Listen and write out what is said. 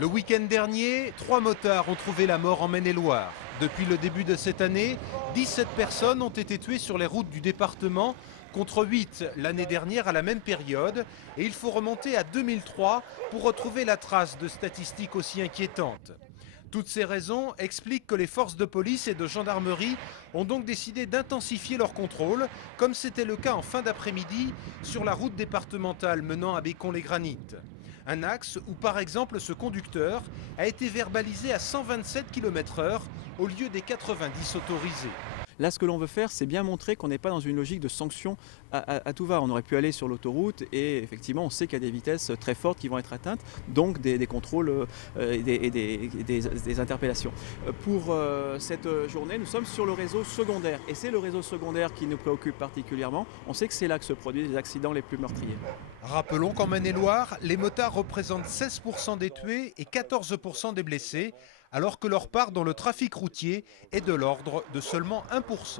Le week-end dernier, 3 motards ont trouvé la mort en Maine-et-Loire. Depuis le début de cette année, 17 personnes ont été tuées sur les routes du département, contre 8 l'année dernière à la même période. Et il faut remonter à 2003 pour retrouver la trace de statistiques aussi inquiétantes. Toutes ces raisons expliquent que les forces de police et de gendarmerie ont donc décidé d'intensifier leurs contrôles, comme c'était le cas en fin d'après-midi sur la route départementale menant à Bécon-les-Granites. Un axe où par exemple ce conducteur a été verbalisé à 127 km/h au lieu des 90 autorisés. Là, ce que l'on veut faire, c'est bien montrer qu'on n'est pas dans une logique de sanction à tout va. On aurait pu aller sur l'autoroute et effectivement, on sait qu'il y a des vitesses très fortes qui vont être atteintes, donc des contrôles et des interpellations. Pour cette journée, nous sommes sur le réseau secondaire et c'est le réseau secondaire qui nous préoccupe particulièrement. On sait que c'est là que se produisent les accidents les plus meurtriers. Rappelons qu'en Maine-et-Loire, les motards représentent 16% des tués et 14% des blessés, alors que leur part dans le trafic routier est de l'ordre de seulement 1%.